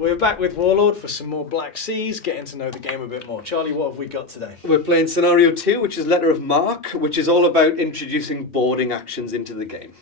We're back with Warlord for some more Black Seas, getting to know the game a bit more. Charlie, what have we got today? We're playing Scenario 2, which is Letter of Marque, which is all about introducing boarding actions into the game.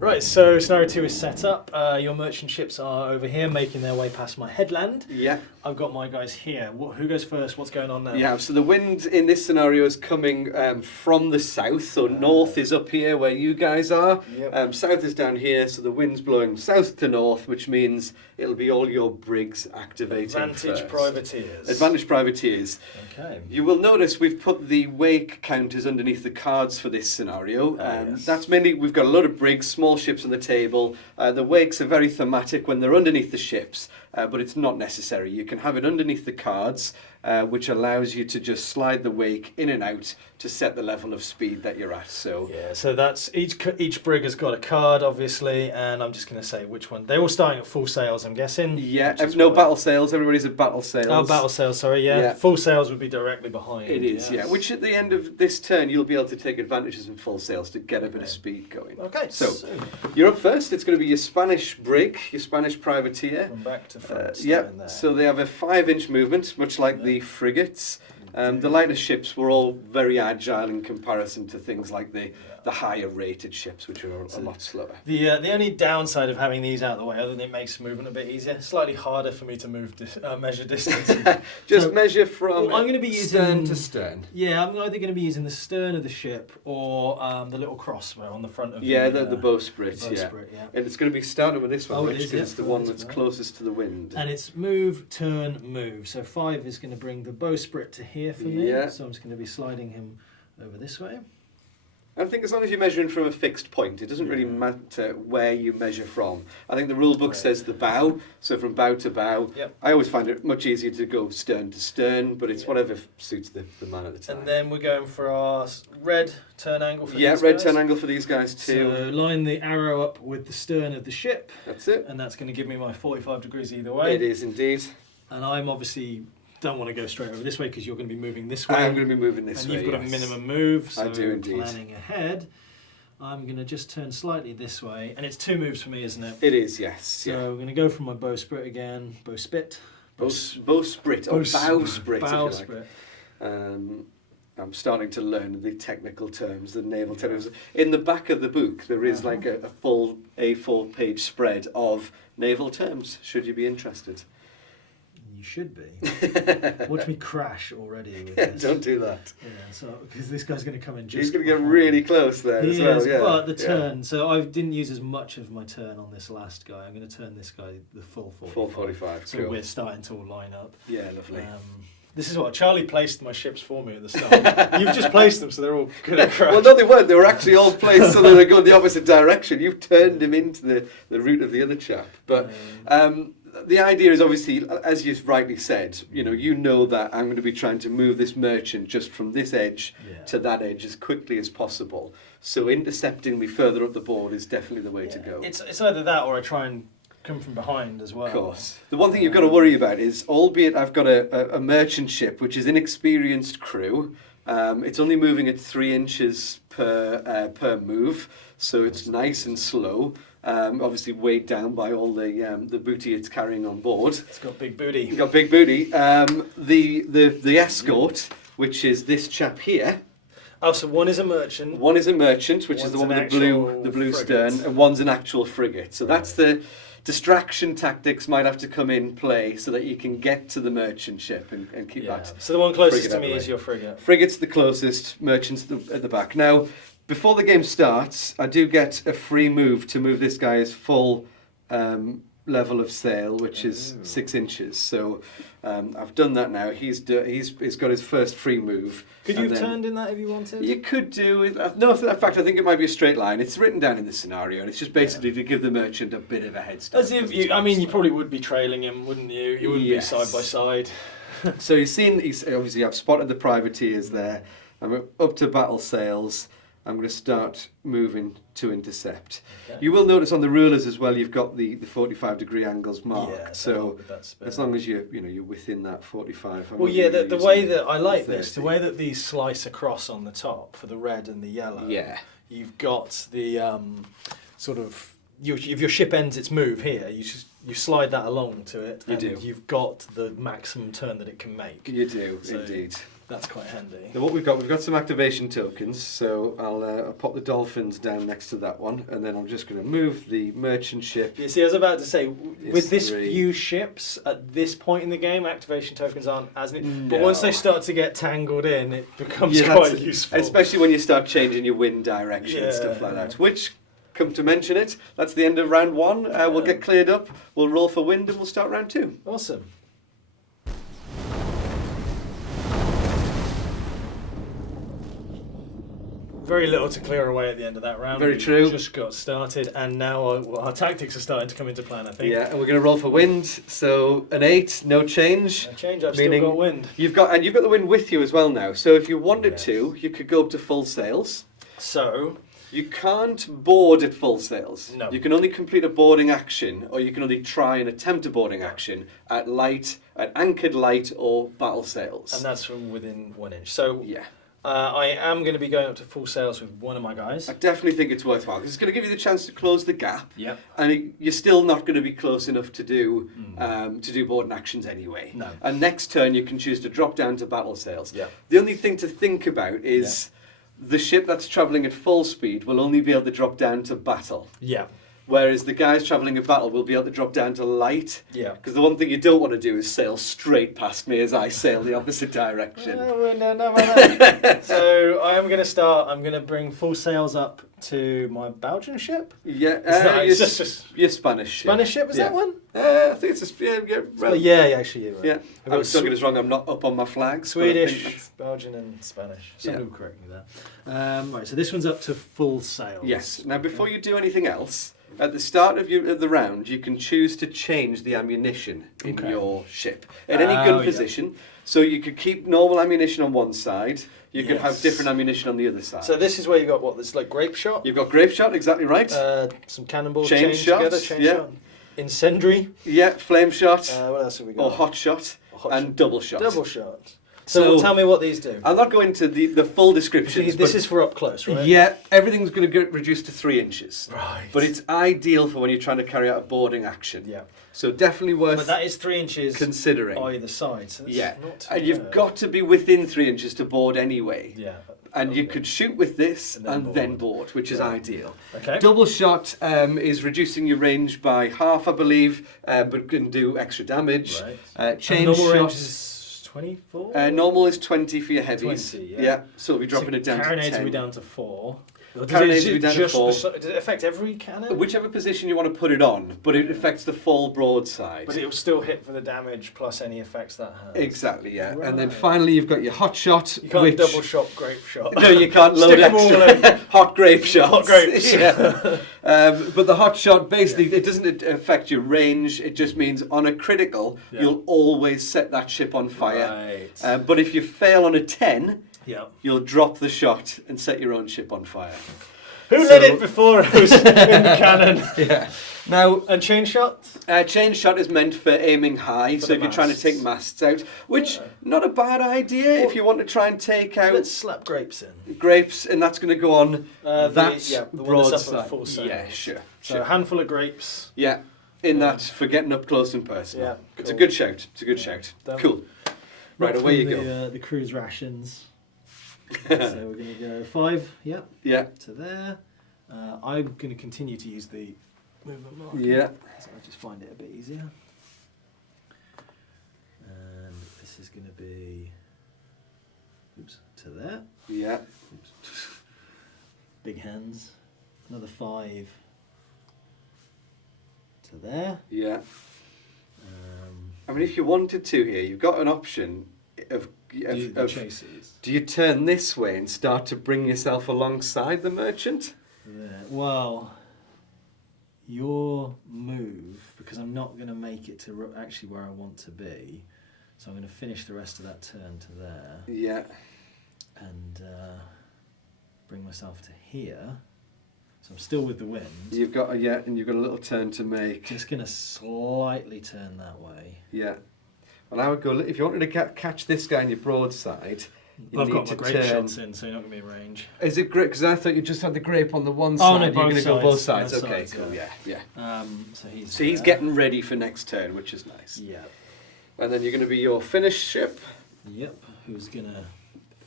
Right, so Scenario 2 is set up. Your merchant ships are over here, making their way past my headland. Yeah. I've got my guys here. Who goes first? What's going on now? Yeah, so the wind in this scenario is coming from the south, so north is up here where you guys are. Yep. South is down here, so the wind's blowing south to north, which means it'll be all your brigs activating Advantage first. privateers. Advantage privateers. Okay. You will notice we've put the wake counters underneath the cards for this scenario. Yes. That's mainly, we've got a lot of brigs, small ships on the table. The wakes are very thematic when they're underneath the ships, but it's not necessary. You can have it underneath the cards, which allows you to just slide the wake in and out to set the level of speed that you're at. So yeah, so that's each brig has got a card, obviously, and I'm just going to say which one. They're all starting at full sails, I'm guessing. yeah, no battle sails. Everybody's at battle sails. Oh, battle sails, sorry, yeah. Yeah. Full sails would be directly behind. It is, yeah. Which at the end of this turn, you'll be able to take advantages in full sails to get a bit of speed going. Okay, So you're up first. It's going to be your Spanish brig, your Spanish privateer. from back to front. Yeah, starting there. so they have a 5-inch movement, much like the frigates. The lighter ships were all very agile in comparison to things like the higher rated ships, which are a lot slower. The only downside of having these out of the way, other than it makes movement a bit easier, slightly harder for me to measure distance. Just So, measure from well, I'm gonna be stern using- to stern. Yeah, I'm either going to be using the stern of the ship or the little crossbow on the front of Yeah, the the bowsprit, bowsprit, yeah. And it's going to be starting with this one, Oh, it which is, is yeah, the one this that's one. closest to the wind. And it's move, turn, move. So 5 is going to bring the bowsprit to here for me. Yeah. So I'm just going to be sliding him over this way. I think as long as you're measuring from a fixed point, it doesn't really matter where you measure from. I think the rule book says the bow, so from bow to bow. Yep. I always find it much easier to go stern to stern, but it's whatever suits the man at the time. And then we're going for our red turn angle for Yeah, these red guys. turn angle for these guys too. So line the arrow up with the stern of the ship, That's it. and that's going to give me my 45 degrees either way. It is indeed. And I'm obviously don't want to go straight over this way because you're going to be moving this way. I am going to be moving this and way. you've got yes. a minimum move, so I do indeed. planning ahead. I'm going to just turn slightly this way, and it's 2 moves for me, isn't it? It is, yes. So yeah. I'm going to go for my bowsprit again, bowsprit. Bowsprit, or bowsprit, if you Bowsprit. like. I'm starting to learn the technical terms, the naval terms. In the back of the book, there is like a full A4 page spread of naval terms, should you be interested. You should be. Watch me crash already with Yeah, this. don't do that. Yeah, so because this guy's going to come in just. He's going to get behind. really close there He as well. is, Yeah. but the yeah. turn. So I didn't use as much of my turn on this last guy. I'm going to turn this guy the full 45. Full 45, So cool. we're starting to all line up. Yeah, lovely. This is what Charlie placed my ships for me at the start. You've just placed them, so they're all going to crash. Well, no, they weren't. They were actually all placed so that they're going the opposite direction. You've turned him into the route of the other chap. But the idea is obviously, as you've rightly said, you know that I'm going to be trying to move this merchant just from this edge to that edge as quickly as possible. So intercepting me further up the board is definitely the way to go. It's either that or I try and come from behind as well. Of course. The one thing you've got to worry about is, albeit I've got a merchant ship, which is inexperienced crew, it's only moving at 3 inches per move, so it's nice and slow. Obviously weighed down by all the booty it's carrying on board. It's got big booty. You've got big booty. The escort, which is this chap here. Oh, so one is a merchant. One is a merchant, which is the One's one an with the actual blue frigate. stern, and one's an actual frigate. So that's the distraction tactics might have to come in play so that you can get to the merchant ship and keep that. So the one closest frigate to out me the is way. your frigate. Frigate's the closest, merchant's at the back. Now, before the game starts, I do get a free move to move this guy's full level of sail, which is 6 inches. So I've done that now. He's got his first free move. Could you And have then turned in that if you wanted? You could do it. No, in fact, I think it might be a straight line. It's written down in the scenario, and it's just basically to give the merchant a bit of a head start. As if you, I mean, you probably would be trailing him, wouldn't you? You wouldn't Yes. be side by side. So you've seen, obviously I've spotted the privateers there. I'm up to battle sails. I'm going to start moving to intercept. Okay. You will notice on the rulers as well, you've got the 45-degree angles marked. Yeah, so with that spin. as long as you're within that 45. Well, yeah, the way that I like this, the way that these slice across on the top for the red and the yellow. Yeah. You've got the sort of if your ship ends its move here, you slide that along to it, and you've got the maximum turn that it can make. You do, indeed. That's quite handy. Now what we've got some activation tokens, so I'll pop the dolphins down next to that one, and then I'm just going to move the merchant ship. You see, I was about to say, with this few ships, at this point in the game, activation tokens aren't as neat. But once they start to get tangled in, it becomes quite useful. Especially when you start changing your wind direction and stuff like that, which, come to mention it, that's the end of round 1. We'll get cleared up, we'll roll for wind, and we'll start round 2. Awesome. Very little to clear away at the end of that round. Very true. We just got started, and now our tactics are starting to come into plan, I think. Yeah, and we're going to roll for wind. So an 8, no change. No change. I've still got wind. You've got the wind with you as well now. So if you wanted to, you could go up to full sails. So you can't board at full sails. No. You can only complete a boarding action, or you can only try and attempt a boarding action at anchored light or battle sails. And that's from within 1 inch. So yeah. I am going to be going up to full sails with one of my guys. I definitely think it's worthwhile because it's going to give you the chance to close the gap. Yeah. And you're still not going to be close enough to do boarding actions anyway. No. And next turn you can choose to drop down to battle sails. Yeah. The only thing to think about is the ship that's travelling at full speed will only be able to drop down to battle. Yeah. Whereas the guys travelling at battle will be able to drop down to light. Yeah. Because the one thing you don't want to do is sail straight past me as I sail the opposite direction. So I am going to start. I'm going to bring full sails up to my Belgian ship. Yeah. Your Spanish ship. Spanish ship, is that one? I think it's Actually, you're right. Yeah. I was talking as wrong. I'm not up on my flags. Swedish, Belgian, and Spanish. Somebody will correct me there. Right. So this one's up to full sails. Yes. Now, before you do anything else, at the start of the round, you can choose to change the ammunition in your ship at any gun position. So you could keep normal ammunition on one side. You could have different ammunition on the other side. So this is where you got what? This like grape shot. You've got grape shot, exactly right. Some cannonballs chain shot, together. Chain shot. Incendiary. Yeah, flame shot. What else have we got? Or hot shot. And double shot. Double shot. So tell me what these do. I'll not go into the full descriptions. This is for up close, right? Yeah, everything's going to get reduced to 3 inches. Right. But it's ideal for when you're trying to carry out a boarding action. Yeah. So definitely worth. But that is 3 inches considering either side. So that's not too and you've got to be within 3 inches to board anyway. Yeah. And you could shoot with this and then board, which is ideal. Okay. Double shot is reducing your range by half, I believe, but can do extra damage. Right. Chain shot. 24? Normal is 20 for your heavies. 20, yeah. So we'll be dropping it down to 10. Carronades will be down to 4. Carronades will be down to 4. Does it affect every cannon? Whichever position you want to put it on, but it affects the full broadside. But it will still hit for the damage plus any effects that has. Exactly, yeah. Right. And then finally you've got your hot shot. You can't double shot grape shot. No, you can't load extra hot grape shots. Hot grapes. Yeah. But the hot shot, basically, it doesn't affect your range. It just means on a critical, you'll always set that ship on fire. Right. But if you fail on a 10, yeah, you'll drop the shot and set your own ship on fire. Who lit it before it was in the cannon? Yeah. Now, and chain shot? Chain shot is meant for aiming high, so if you're trying to take masts out, which not a bad idea if you want to try and take out. Let's slap grapes in. Grapes, and that's going to go on the broadside. Full yeah, sure. So a handful of grapes. Yeah, in that for getting up close and personal. Yeah, cool. It's a good shout. It's a good shout. Cool. Right, away you go. The cruise rations. So we're going to go 5, yeah, to there. I'm going to continue to use the movement marker. Yeah. So I just find it a bit easier. And this is going to be, to there. Yeah. Big hands. Another 5 to there. Yeah. I mean, if you wanted to here, you've got an option of chases. Do you turn this way and start to bring yourself alongside the merchant? There. Well, your move, because I'm not going to make it to actually where I want to be, so I'm going to finish the rest of that turn to there. Yeah. And bring myself to here. So I'm still with the wind. You've got and you've got a little turn to make. Just going to slightly turn that way. Yeah. Well, I would go, if you wanted to catch this guy on your broadside, You I've need got to my grape turn. shots in, so you're not going to be in range. Is it grape? Because I thought you just had the grape on the one Oh, side. no, You're going to both go both sides. sides. Both Okay, sides, cool. Yeah. So So he's there. getting ready for next turn, which is nice. Yeah. And then you're going to be your finished ship. Yep. Who's going to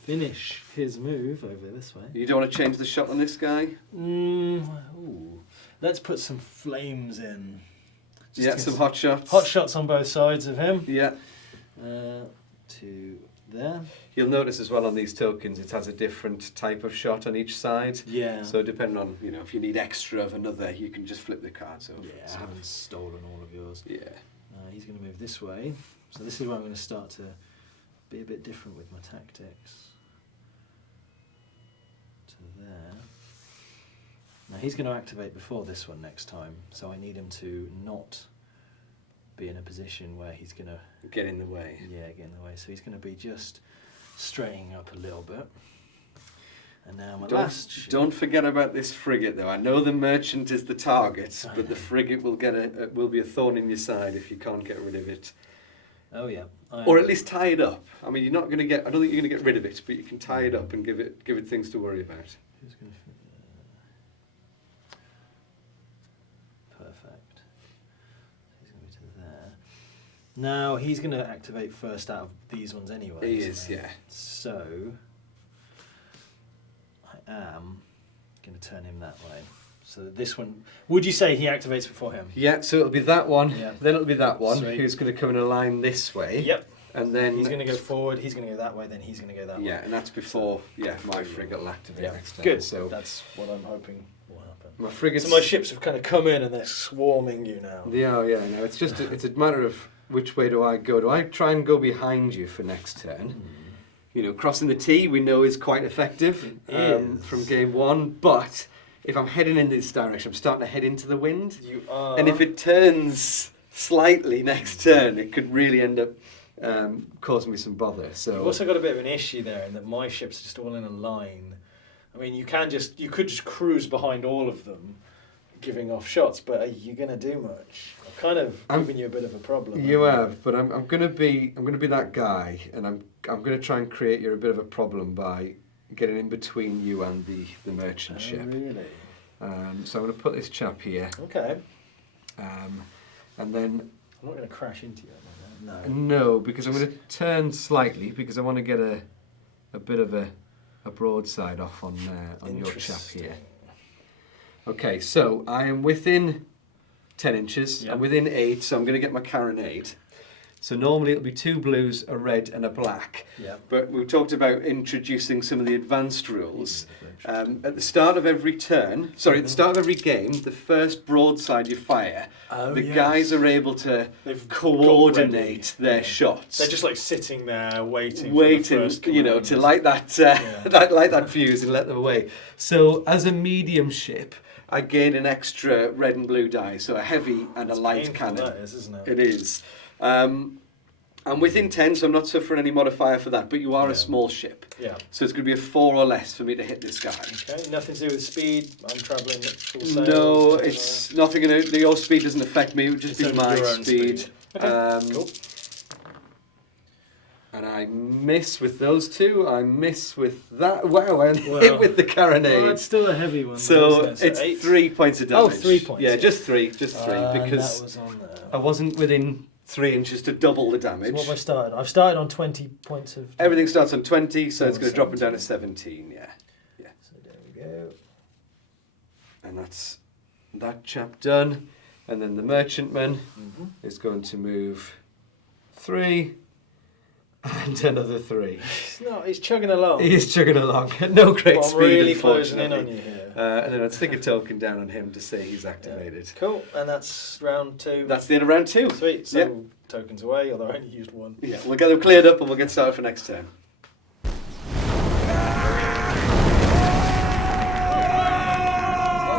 finish his move over this way? You don't want to change the shot on this guy? Ooh. Let's put some flames in. Just Yeah, to some get hot shots. hot shots on both sides of him. Yeah. To there. You'll notice as well on these tokens, it has a different type of shot on each side. Yeah. So depending on, if you need extra of another, you can just flip the cards over. Yeah, I haven't stolen all of yours. Yeah. He's going to move this way. So this is where I'm going to start to be a bit different with my tactics. To there. Now he's going to activate before this one next time, so I need him to not be in a position where he's going to Get in the way. get in the way. So he's going to be just straightening up a little bit. And now my last ship. Don't forget about this frigate, though. I know the merchant is the target, but the frigate will will be a thorn in your side if you can't get rid of it, Oh yeah. or at least tie it up. I mean, you're not going to get. I don't think you're going to get rid of it, but you can tie it up and give it things to worry about. Who's going to perfect. He's going to be to there. Now he's going to activate first out of these ones anyway. He isn't is, he? yeah. So I am going to turn him that way. So that this one, would you say he activates before him? Yeah, so it'll be that one, Yeah. then it'll be that one, Sweet. who's going to come in a line this way. Yep. And then... He's going to go forward, he's going to go that way, then he's going to go that way. Yeah, and that's before, my frigate will activate Yeah, next time. good. So That's what I'm hoping will happen. my frigates... So my ships have kind of come in and they're swarming you now. Yeah, no, it's just, it's a matter of which way do I go. Do I try and go behind you for next turn? Crossing the T we know is quite effective It is. from game one, but if I'm heading in this direction, I'm starting to head into the wind. You are. And if it turns slightly next turn, it could really end up causing me some bother. You've So also got a bit of an issue there in that my ships are just all in a line. I mean, you could just cruise behind all of them, giving off shots, but are you going to do much? I've kind of given you a bit of a problem. you have, but I'm gonna be that guy, and I'm gonna try and create you a bit of a problem by getting in between you and the merchant ship. Really? So I'm gonna put this chap here, Okay. and then I'm not going to crash into you. No. no, because I'm gonna turn slightly because I want to get a bit of a broadside off on your chap here. Okay, so I am within 10 inches. Yep. I'm within 8, so I'm going to get my carronade. So normally it'll be 2 blues, a red and a black. Yeah. But we talked about introducing some of the advanced rules. At the start of every turn, at the start of every game, the first broadside you fire, the guys are able to coordinate their shots. They're just like sitting there waiting for the first to command. light that light that fuse and let them away. So as a medium ship, I gain an extra red and blue die, so a heavy and a light Painful, cannon. that is, isn't it? It is. I'm within 10, so I'm not suffering any modifier for that, but you are a small ship. Yeah. So it's going to be a 4 or less for me to hit this guy. Okay, nothing to do with speed. I'm travelling at full sail. No, it's nothing. Your speed doesn't affect me. It would just It's be only my your own speed. Okay, cool. And I miss with those two. I miss with that. Wow, I hit with the carronade. Well, it's still a heavy one. So though, isn't it? it's 8? 3 points of damage. Oh, 3 points. Yeah, just three, because that was on there. I wasn't within 3 inches to double the damage. So what have I started? I've started on 20 points of... Everything starts on 20, so it's Oh, going to drop it down to 17. 17. Yeah. So there we go. And that's that chap done. And then the merchantman is going to move 3 and another 3. He's chugging along. He is chugging along at no great Well, speed. I'm really closing in on unfortunately. you here. And then I'd stick a token down on him to say he's activated. Cool, and that's round 2. That's the end of round 2. Sweet, so Yep. tokens away, although I only used 1. Yeah, we'll get them cleared up and we'll get started for next turn.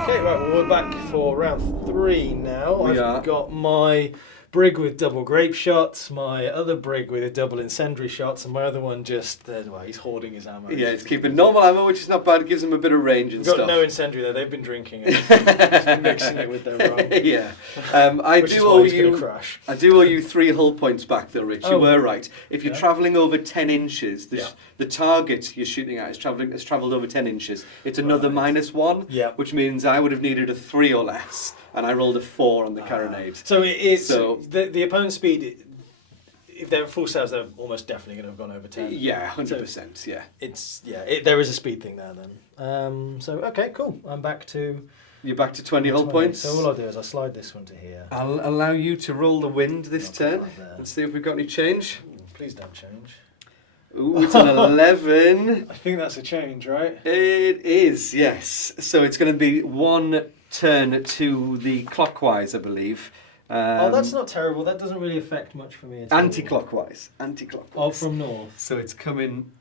Okay, right, well, we're back for round 3 now. We are. I've got my brig with double grape shots, my other brig with a double incendiary shots, and my other one just, well, he's hoarding his ammo. Yeah, it's keeping normal ammo, which is not bad. It gives him a bit of range and We've got stuff. no incendiary there. They've been drinking it. Just been mixing it with their rum. Yeah. I Which is do why owe he's gonna you. crash. I do owe you 3 hull points back, though, Rich. You Oh. were right. If you're Yeah. travelling over 10 inches, Yeah. the target you're shooting at has travelled over 10 inches. It's another Right. -1, Yeah. which means I would have needed a 3 or less, and I rolled a 4 on the carronade. So it is So- the opponent's speed. If they're full sails, they're almost definitely going to have gone over 10. Yeah, 100%. Yeah. It's there is a speed thing there then. So okay, cool. I'm back to You're back to 20 hull 20. points. So all I'll do is I'll slide this one to here. I'll allow you to roll the wind this I'll put turn that there. and see if we've got any change. Ooh, please don't change. Ooh, it's an 11. I think that's a change, right? It is, yes. So it's going to be 1 turn to the clockwise, I believe. Oh, that's not terrible. That doesn't really affect much for me at all. Anti-clockwise. Oh, from north. So it's coming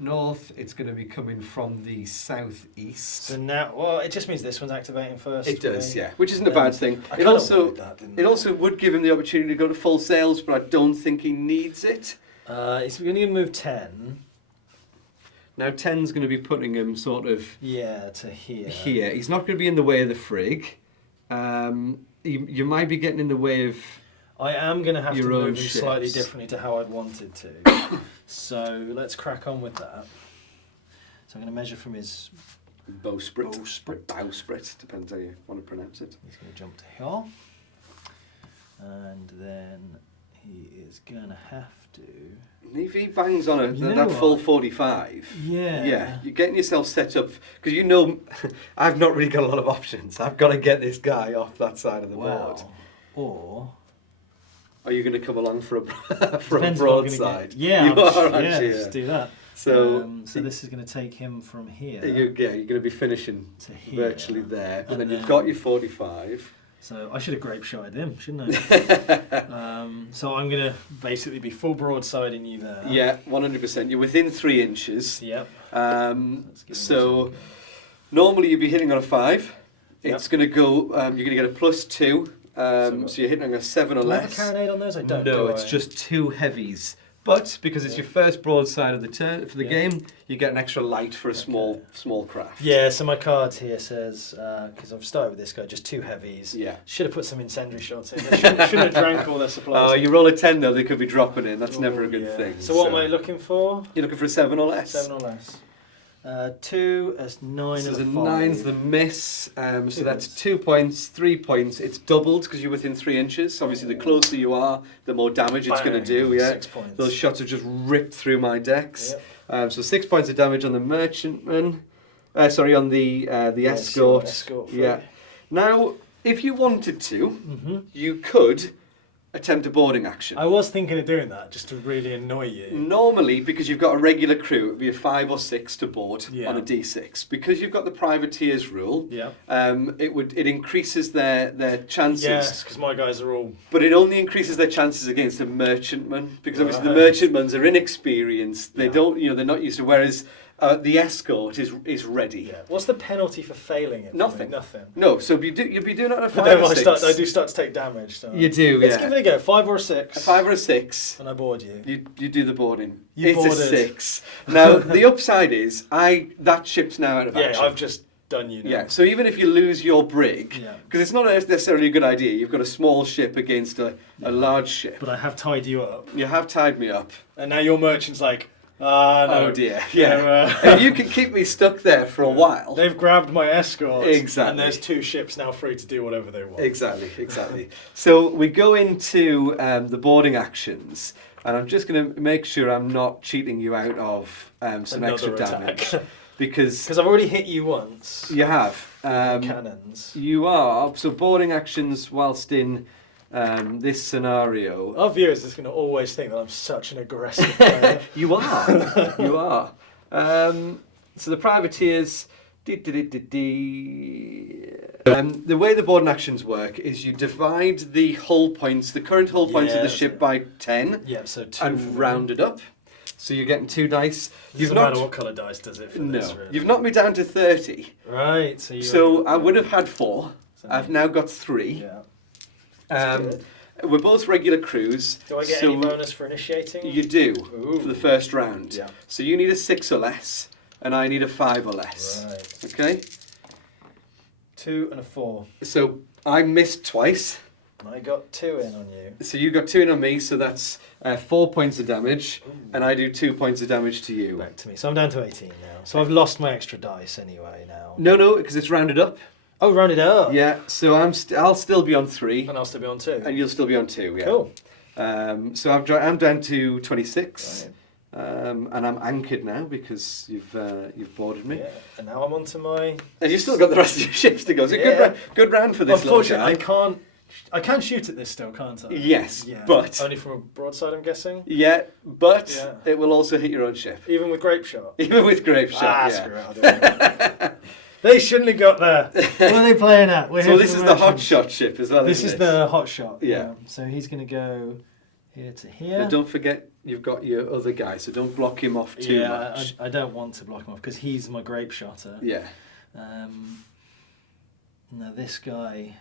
north. It's going to be coming from the southeast. So now, well, it just means this one's activating first. It for does, me. yeah. Which isn't a bad thing. I It kinda also wanted that, didn't it I? also would give him the opportunity to go to full sails, but I don't think he needs it. He's going to move 10. Now 10's going to be putting him sort of Yeah, to here. here. He's not going to be in the way of the frig. You might be getting in the way of. I am going to have to Your own move him slightly ships. differently to how I'd wanted to. So let's crack on with that. So I'm going to measure from his Bowsprit. bowsprit. Bowsprit, depends how you want to pronounce it. He's going to jump to here. And then he is going to have to... If he bangs on You know that full what? 45, Yeah. you're getting yourself set up, because you know, I've not really got a lot of options. I've got to get this guy off that side of the board. Or... Are you going to come along for a Depends what I'm gonna broadside? get. Yeah, you are, yeah, actually, let's yeah. do that. So, So this is going to take him from here you're going to be finishing to here. virtually there, and And then you've then- got your 45. So I should have grape shotted him, shouldn't I? So I'm going to basically be full broadside in you there. Yeah, 100%. You're within 3 inches. Yep. So Let's give him this one. normally you'd be hitting on a 5. Yep. It's going to go. You're going to get a +2. So you're hitting on a 7 or Do I have a less. carronade on those? I don't. No, do it's I? just 2 heavies. But because it's your first broadside of the turn for the Yeah. game, you get an extra light for a small craft. Yeah, so my card here says, because I've started with this guy, just 2 heavies. Yeah. Should have put some incendiary shots in. They shouldn't have drank all their supplies. Oh, you roll a 10 though, they could be dropping in. That's never a good yeah. thing. So what am I looking for? You're looking for a 7 or less. 7 or less. 2 as 9 So as the a 5. 9's the miss. So Two that's points. 2 points, 3 points. It's doubled because you're within 3 inches. Obviously, the closer you are, the more damage it's going to Bang, do. Yeah. 6 points. Those shots have just ripped through my decks. Yep. So 6 points of damage on the merchantman. On the escort. Escort. Yeah. Now, if you wanted to, Mm-hmm. you could attempt a boarding action. I was thinking of doing that just to really annoy you. Normally, because you've got a regular crew, it would be a 5 or 6 to board Yeah. on a D6. Because you've got the privateers rule, Yeah. it increases their chances. Yes, because my guys are all. But it only increases their chances against a merchantman, because obviously the Right. merchantmans are inexperienced. They Yeah. don't, they're not used to. Whereas the escort is ready. Yeah. What's the penalty for failing it? Nothing. Nothing. No, so you'd be doing it on a 5 But then or I 6. do start to take damage. Don't I? You do, Let's yeah. give it a go. 5 or a 6. A 5 or a 6. And I board you. You do the boarding. You it's boarded. a 6. Now the upside is that ship's now out of Yeah, action. I've just done you now. Yeah, so even if you lose your brig, Yeah. because it's not necessarily a good idea, you've got a small ship against a large ship. But I have tied you up. You have tied me up. And now your merchant's like, no. Oh dear, They're, yeah. And you can keep me stuck there for a while. They've grabbed my escort. Exactly. And there's 2 ships now free to do whatever they want. Exactly. So we go into the boarding actions, and I'm just going to make sure I'm not cheating you out of some Another extra attack. damage. Because Because I've already hit you once. you have. Cannons. You are. So boarding actions whilst in this scenario. Our viewers is going to always think that I'm such an aggressive player. You are. You are. So the privateers. The way the boarding actions work is you divide the hull points, the current hull points of Yeah, the that's ship it. by 10 Yeah, so 2. and round it up. So you're getting 2 dice. Doesn't matter what colour dice does it for No. this, really. You've knocked me down to 30. Right, so you. So I would have had 4. So- I've now got 3. Yeah. That's good. We're both regular crews. Do I get any bonus for initiating? You do, Ooh. for the first round. Yeah. So you need a 6 or less, and I need a 5 or less. Right. Okay? 2 and a 4. So I missed twice. I got 2 in on you. So you got 2 in on me, so that's 4 points of damage, and I do 2 points of damage to you. Back to me. So I'm down to 18 now. So I've lost my extra dice anyway now. No, because it's rounded up. Oh, round it up. Yeah, so I'll still be on 3. And I'll still be on 2. And you'll still be on 2, yeah. Cool. So I'm down to 26. Right. And I'm anchored now because you've boarded me. Yeah. And now I'm onto my... And you've still got the rest of your ships to go. So good round for this little guy. Unfortunately, I can shoot at this still, can't I? Yes, Yeah. but... Only from a broadside, I'm guessing? Yeah, but it will also hit your own ship. Even with grape shot? Even with grape shot, Screw it, I'll do it. They shouldn't have got there. What are they playing at? So this is the hot shot ship as well, This is the hot shot. Yeah. So he's going to go here to here. Now don't forget you've got your other guy, so don't block him off too much. I don't want to block him off because he's my grape shotter. Yeah. Now this guy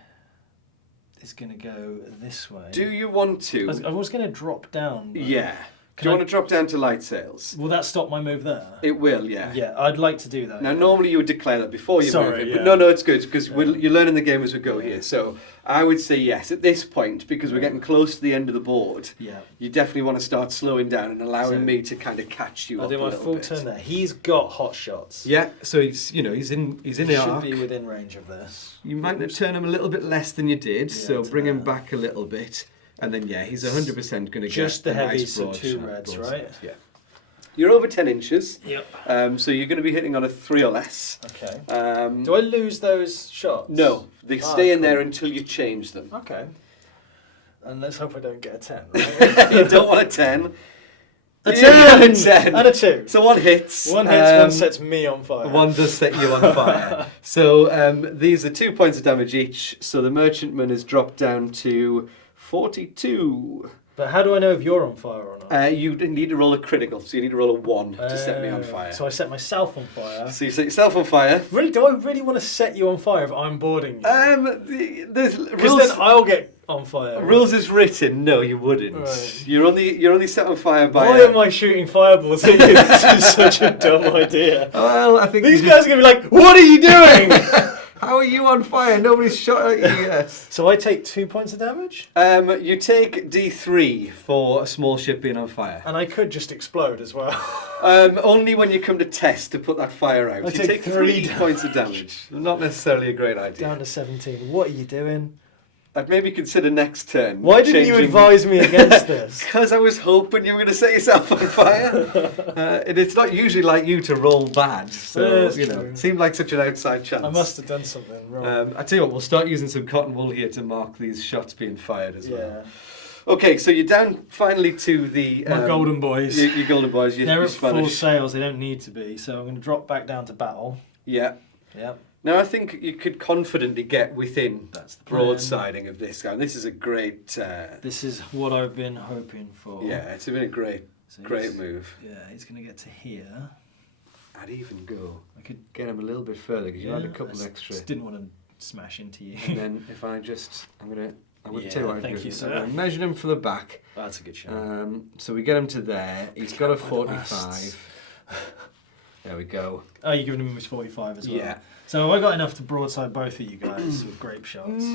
is going to go this way. Do you want to? I was going to drop down. Yeah. Do you want to drop down to light sails? Will that stop my move there? It will, yeah. Yeah, I'd like to do that. Now, normally you would declare that before you move it, but yeah. no, it's good because you're learning the game as we go here. So I would say yes at this point because we're getting close to the end of the board. Yeah. You definitely want to start slowing down and allowing me to kind of catch you I'll up do a my little full bit. turn there. He's got hot shots. Yeah, so he's in He the arc. should be within range of this. You might have turned him a little bit less than you did, so to bring him that. back a little bit. And then, yeah, he's 100% going to get Just the a nice heavies, so broad 2 shot, reds, broadside, right? Yeah. You're over 10 inches. Yep. So you're going to be hitting on a 3 or less. Okay. Do I lose those shots? No, they stay in there until you change them. Okay. And let's hope I don't get a 10, right? You don't want a 10. A You got a 10. And a 2. So one hits. One hits, one sets me on fire. One does set you on fire. So these are 2 points of damage each. So the merchantman is dropped down to 42. But how do I know if you're on fire or not? You need to roll a critical, so you need to roll a 1 to set me on fire. So I set myself on fire. So you set yourself on fire. Really? Do I really want to set you on fire if I'm boarding you? There's Because rules. then I'll get on fire. Rules is written. No, you wouldn't. Right. You're only set on fire by. Why am I shooting fireballs at you? This is such a dumb idea. Well, I think These guys are going to be like, what are you doing? How are you on fire? Nobody's shot at you yet. So I take 2 points of damage? You take D3 for a small ship being on fire. And I could just explode as well. Only when you come to test to put that fire out. I You take take 3 3 points of damage. Not necessarily a great idea. Down to 17. What are you doing? I'd maybe consider next turn. Why didn't you advise me against this? Because I was hoping you were going to set yourself on fire. And it's not usually like you to roll bad. So, That's you know, true. it seemed like such an outside chance. I must have done something wrong. I tell you what, we'll start using some cotton wool here to mark these shots being fired as well. Yeah. Okay, so you're down finally to the... My golden boys. Your golden boys, your They're at Spanish. full sails. They don't need to be. So I'm going to drop back down to battle. Yeah. Yep. Now, I think you could confidently get within That's the plan. broadsiding of this guy. And this is a great... This is what I've been hoping for. yeah, it's been a great So move. Yeah, he's going to get to here. I'd even go. I could Get him a little bit further because you had a couple I extra. just didn't want to smash into you. And then if I just... I'm going to Yeah, tell you what thank I'm you, going sir. to measure him for the back. That's a good shot. So we get him to there. He's got a By the 45. masts. There we go. Oh, you're giving him his 45 as well. Yeah. So have I got enough to broadside both of you guys with grape shots?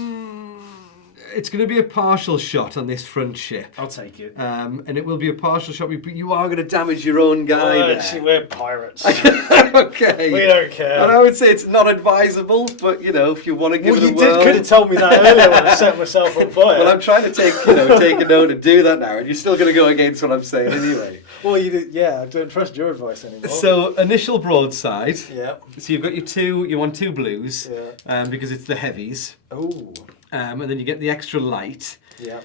It's going to be a partial shot on this front ship. I'll take it. And it will be a partial shot, but you are going to damage your own guy there. Actually, we're pirates. Okay. We don't care. And I would say it's not advisable, but you know, if you want to give Well, it a you whirl. could have told me that earlier when I set myself on fire. Well, I'm trying to take a note and do that now, and you're still going to go against what I'm saying anyway. Well, I don't trust your advice anymore. So initial broadside. Yeah. So you've got you want 2 blues, Yeah. because it's the heavies. Oh. And then you get the extra light. Yeah.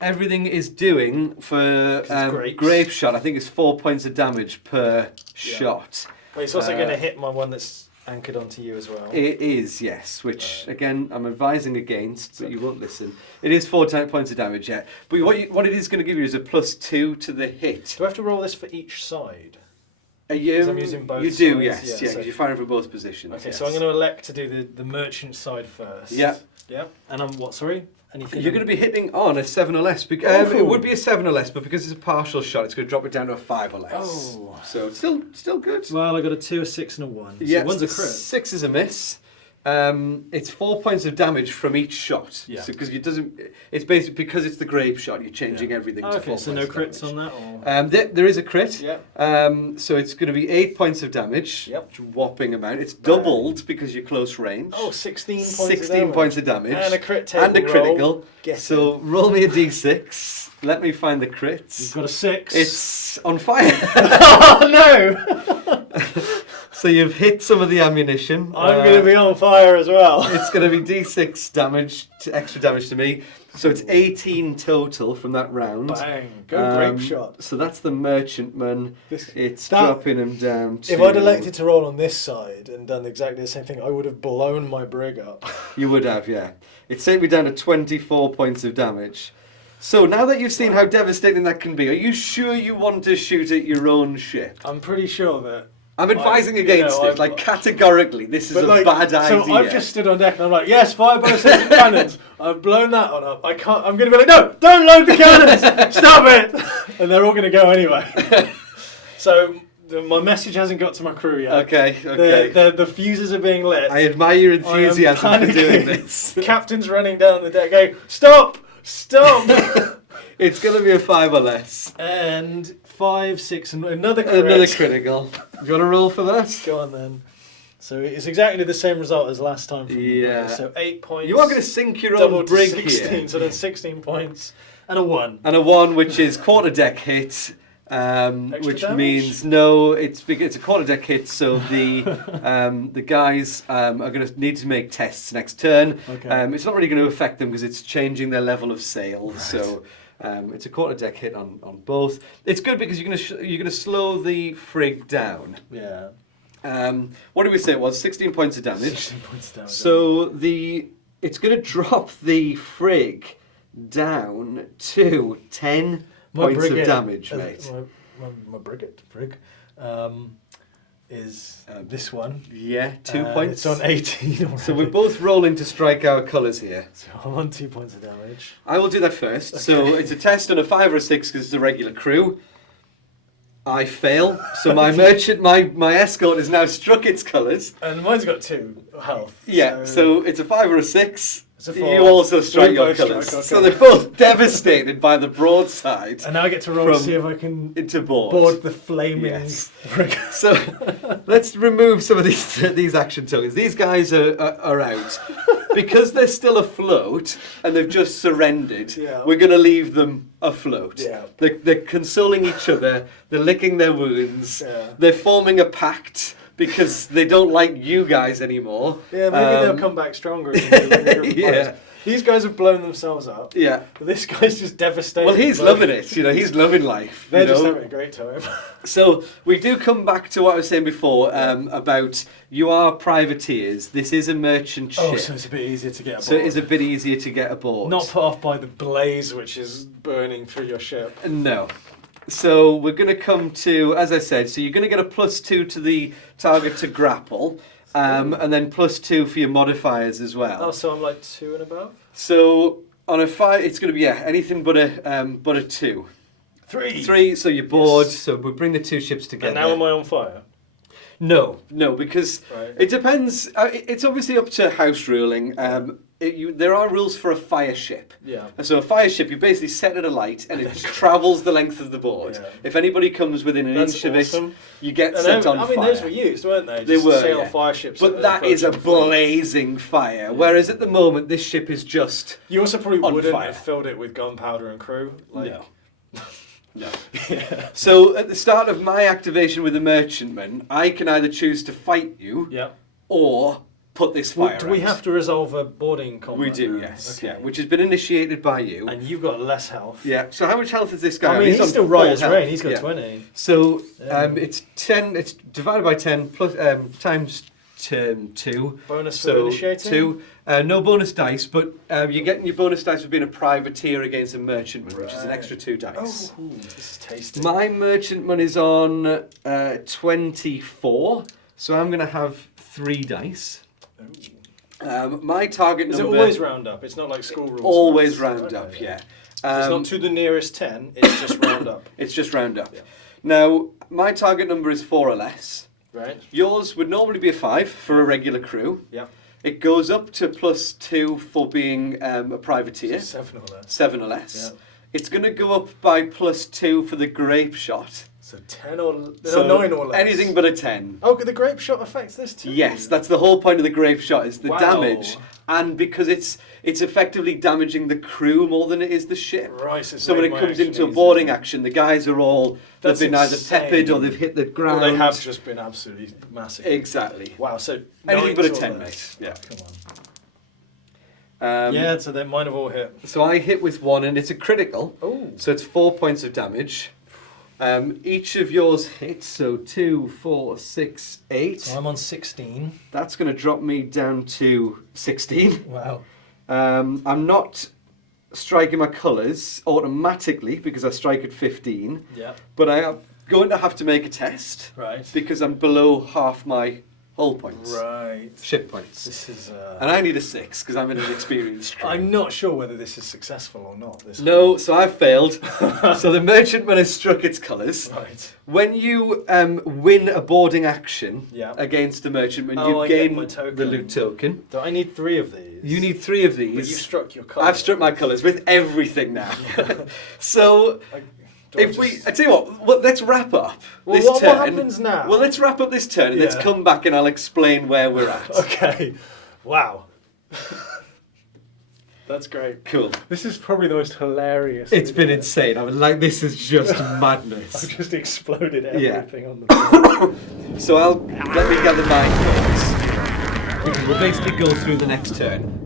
Everything is doing for grape shot. I think it's 4 points of damage per shot. But it's also going to hit my one that's anchored onto you as well. It is, yes. Which again, I'm advising against, but you won't listen. It is 4 points of damage, yeah. But what it is going to give you is a +2 to the hit. Do I have to roll this for each side? I'm using both You do, sides, yes, yeah, because so- you're firing from both positions. Okay, yes. so I'm going to elect to do the merchant side first. Yeah. Yeah. And I'm what? Sorry. Anything? You're going to be hitting on a 7 or less. It would be a 7 or less, but because it's a partial shot, it's going to drop it down to a 5 or less. Oh. So it's still good. Well, I got a 2, a 6, and a 1. So Yeah, one's a crit. 6 is a miss. It's 4 points of damage from each shot. Yeah. So it's basically because it's the grape shot. You're changing everything to 4 Okay, points. so no of crits damage. on that. Or? There is a crit. Yeah. So it's going to be 8 points of damage. Yep. Which is a whopping amount. It's doubled because you're close range. Oh, 16 points. 16 points of damage. And a crit table and a critical. Roll. So roll me a d6. Let me find the crits. You've got a 6. It's on fire. Oh no! So you've hit some of the ammunition. I'm going to be on fire as well. It's going to be d6 damage, extra damage to me. So it's 18 total from that round. Bang! Go grape shot. So that's the merchantman. It's that- dropping him down to... If I'd elected to roll on this side and done exactly the same thing, I would have blown my brig up. You would have, yeah. It sent me down to 24 points of damage. So now that you've seen how devastating that can be, are you sure you want to shoot at your own ship? I'm pretty sure that. I'm advising against it, like categorically, this is a bad idea. So I've just stood on deck and I'm like, yes, fire both sets of cannons. I've blown that one up. I can't. I'm going to be like, no, don't load the cannons. Stop it. And they're all going to go anyway. So my message hasn't got to my crew yet. Okay. The fuses are being lit. I admire your enthusiasm for doing this. Captain's running down the deck going, stop. It's going to be a 5 or less. And 5, 6, and another crit. Another critical. Do you want to roll for that? Go on then. So it's exactly the same result as last time. From Yeah. So 8 points. You are going to sink your double own to brig 16, here. so then 16 points and a 1. And a 1, which is quarter deck hit. Which damage? means no, it's a quarter deck hit. So the guys are going to need to make tests next turn. Okay. It's not really going to affect them because it's changing their level of sail. Right. So it's a quarter deck hit on both. It's good because you're going to slow the frig down. Yeah. What did we say it was? 16 points of damage. 16 points of damage. So it's going to drop the frig down to 10 points of damage, mate. My brig is this one. Yeah, 2 points. It's on 18 already. So we're both rolling to strike our colours here. So I'm on 2 points of damage. I will do that first. Okay. So it's a test on a 5 or a 6 because it's a regular crew. I fail. So my merchant, my escort has now struck its colours. And mine's got 2 health. Yeah, so it's a 5 or a 6. It's a 4. You also strike We your both strike colours. our So colours. they're both devastated by the broadside. And now I get to roll to see if I can into board the flaming Yes. brig. So let's remove some of these action tokens. These guys are out. Because they're still afloat and they've just surrendered, Yeah. we're going to leave them afloat. Yeah. They're consoling each other, they're licking their wounds, Yeah. they're forming a pact because they don't like you guys anymore. Yeah, maybe they'll come back stronger. Yeah. These guys have blown themselves up. Yeah. But this guy's just devastated. Well, he's loving it. He's loving life. They're you know? just having a great time. So we do come back to what I was saying before about you are privateers. This is a merchant ship. Oh, so it's a bit easier to get aboard. So it is a bit easier to get aboard. Not put off by the blaze which is burning through your ship. No. So we're going to come to, as I said, so you're going to get a +2 to the target to grapple, and then +2 for your modifiers as well. Oh, so I'm like 2 and above? So on a 5, it's going to be anything but a 2. 3. 3. So you're bored. Yes. So we'll bring the 2 ships together. And now am I on fire? No, because Right. it depends. It's obviously up to house ruling. There are rules for a fire ship. Yeah. And so a fire ship, you basically set it alight and it travels the length of the board. Yeah. If anybody comes within an That's inch of it, awesome. you get And set on I fire. mean, those were used, weren't they? They Just were, sail yeah. fire ships. But that is a approaching flames. blazing fire. Whereas at the moment, this ship is just You also probably on wouldn't fire. have filled it with gunpowder and crew. Like, No. No. Yeah. So at the start of my activation with the merchantman, I can either choose to fight you Yeah. or put this fire Do we out. have to resolve a boarding combat? We do, then? yes. Okay. Yeah, which has been initiated by you. And you've got less health. Yeah. So how much health is this guy? I on? mean, he's on still full right as health. rain. He's got Yeah. 20. So Yeah. it's 10. It's divided by 10 plus times 2. Bonus for So initiating? 2. No bonus dice, but you're getting your bonus dice for being a privateer against a merchantman, which is an Right. extra 2 dice. Oh, this is tasty. My merchantman is on 24, so I'm going to have 3 dice. Ooh. My target Is number... it always round up? It's not like school rules? Always maths? round up, Okay, yeah. It's not to the nearest 10, it's just round up. It's just round up. Yeah. Now, my target number is 4 or less. Right. Yours would normally be a 5 for a regular crew. Yeah. It goes up to +2 for being a privateer. 7 or less. 7 or less. Yeah. It's going to go up by +2 for the grape shot. So 10 or... So 9 or less. Anything but a 10. Oh, the grape shot affects this too? Yes, that's the whole point of the grape shot, is the Wow. damage. And because it's effectively damaging the crew more than it is the ship. Right, so, So when it comes into a boarding action, the guys are all, That's they've been either insane. peppered or they've hit the ground. Well, they have just been absolutely massive. Exactly. Wow, so... Anything but a 9s or 10, less. mate. Yeah. Come on. Yeah, so they might have all hit. So I hit with 1 and it's a critical. Oh. So it's 4 points of damage. Each of yours hits, so 2, 4, 6, 8. So I'm on 16. That's going to drop me down to 16. Wow. I'm not striking my colours automatically because I strike at 15. Yeah. But I am going to have to make a test Right. because I'm below half my hull points. Right. Ship points. This is... And I need a 6 because I'm in an experienced crew. I'm not sure whether this is successful or not. This No, so I've failed. So the merchantman has struck its colours. Right. When you win a boarding action Yeah. against a merchantman, Oh, you I get gain my token. the loot token. Do I need 3 of these? You need 3 of But you these. struck your colour. I've struck my colours with everything now. So if I tell you what, well, let's wrap up Well, this what turn. happens now? Well, let's wrap up this turn and let's Yeah. come back and I'll explain where we're at. Okay. Wow. That's great. Cool. This is probably the most hilarious. It's been video. insane. I was like, this is just I've madness. just exploded Yeah. everything on the So let me gather my thoughts. Because we'll basically go through the next turn.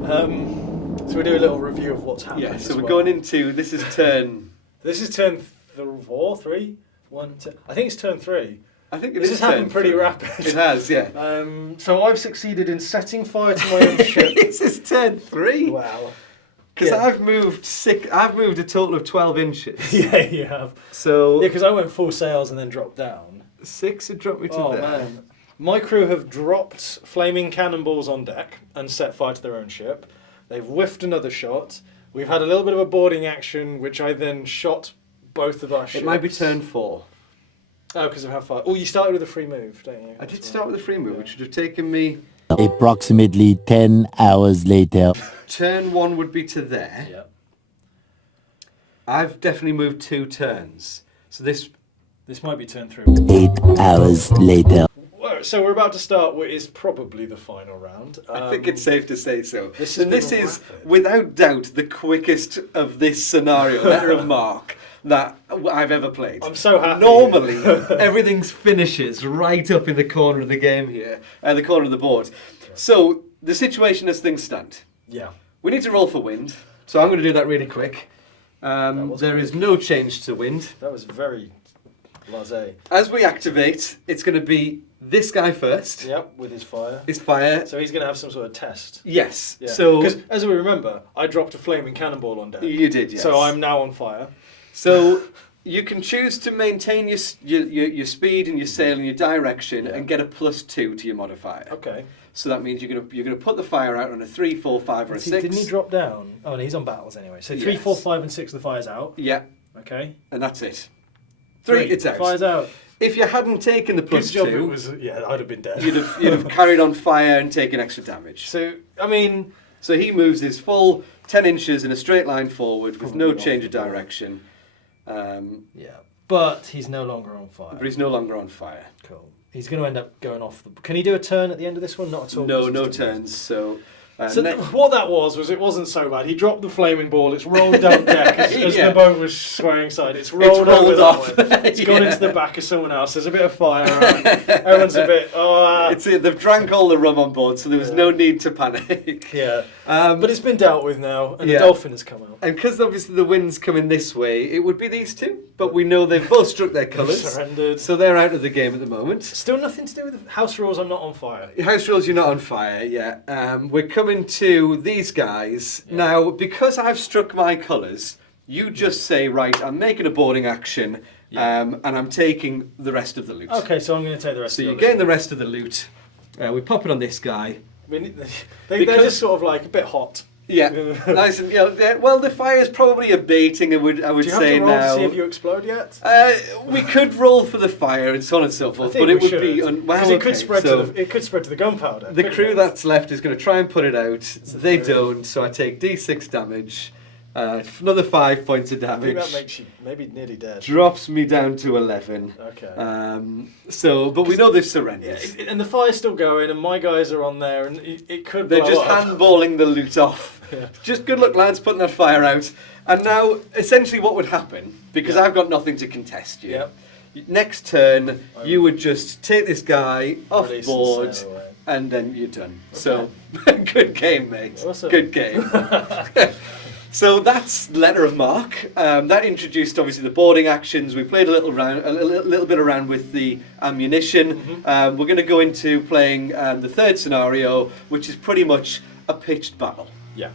So we do a little review of what's happened. Yeah, so as we're well. going into, this is turn, This is turn 4, 3, 1, 2. I think it's turn 3. I think it This is has happened turn pretty 3. rapid. It has, yeah. So I've succeeded in setting fire to my own ship. This is turn 3. Wow. Because Yeah. I've moved a total of 12 inches. Yeah, you have. So Yeah, because I went full sails and then dropped down. 6 would drop me to Oh there. man. My crew have dropped flaming cannonballs on deck and set fire to their own ship. They've whiffed another shot. We've had a little bit of a boarding action, which I then shot both of our ships. It might be turn 4. Oh, because of how far. Oh, you started with a free move, don't you? I did start with a free move, which would have taken me... Approximately 10 hours later. Turn 1 would be to there. Yeah. I've definitely moved 2 turns. So this... This might be turn 3. 8 hours later. So we're about to start what is probably the final round. I think it's safe to say so. This And has this been is, rapid. without doubt, the quickest of this scenario, letter of marque, that I've ever played. I'm so happy. Normally, everything finishes right up in the corner of the game here, the corner of the board. So, the situation as things stand. Yeah. We need to roll for wind, so I'm going to do that really quick. was There quick. is no change to wind. That was very blasé. As we activate, it's going to be this guy first. Yep, with his fire. His fire. So he's going to have some sort of test. Yes. Yeah. So because as we remember, I dropped a flaming cannonball on deck. you did, yes. So I'm now on fire. So you can choose to maintain your speed and your sail and your direction and get a +2 to your modifier. Okay. So that means you're gonna put the fire out on a 3, 4, 5, or a 6. Didn't he drop down? Oh, no, he's on battles anyway. So 3, Yes. 4, 5, and 6, the fire's out. Yeah, Okay. and that's it. 3, it's out. Fire's out. If you hadn't taken the Good job. It +2, was. Yeah, I'd have been dead. you'd have carried on fire and taken extra damage. So I mean, So he moves his full 10 inches in a straight line forward with no Probably change off of the board. direction. yeah. But he's no longer on fire. But he's no longer on fire. Cool. He's going to end up going off the. Can he do a turn at the end of this one? Not at all. No, because no it's still- turns. So, So what that was it wasn't so bad. He dropped the flaming ball. It's rolled down deck as Yeah. the boat was swaying side. It's rolled, over rolled that off. way. It's gone Yeah. into the back of someone else. There's a bit of fire around. Everyone's a bit. They've drank all the rum on board, so there was Yeah. no need to panic. Yeah. Um, But it's been dealt with now, and yeah. the dolphin has come out. And because obviously the wind's coming this way, it would be these two. But we know they've both struck their colours, Surrendered. so they're out of the game at the moment. Still nothing to do with the house rules. I'm not on fire. House rules, you're not on fire yet. We're coming to these guys. Yeah. Now, because I've struck my colours, you just say, right, I'm making a boarding action, and I'm taking the rest of the loot. Okay, so I'm going to take the rest So of you your gain loot. the rest of the loot. We pop it on this guy, I mean, they're just sort of like a bit hot. Yeah, nice and well, the fire's probably abating. I would Do you have say to roll now. to see if you explode yet? We could roll for the fire and so on and so forth, but it would be because it could spread to the gunpowder. The crew that's left is going to try and put it out. They don't, so I take D6 damage. Another 5 points of damage. I think that makes you maybe nearly dead. Drops me down to 11. Okay. But we know they've surrendered. Yeah, and the fire's still going, and my guys are on there, and it could. They're blow just up. handballing the loot off. Yeah. Just good luck, lads, putting that fire out. And now, essentially, what would happen? Because I've got nothing to contest you. Yep. Next turn, you would just take this guy off Release board, and sail away. and then you're done. Okay. So, good game, mate. Awesome. Good game. So that's Letter of Marque. That introduced obviously the boarding actions. We played a little bit around with the ammunition. Mm-hmm. We're going to go into playing the third scenario, which is pretty much a pitched battle. Yeah.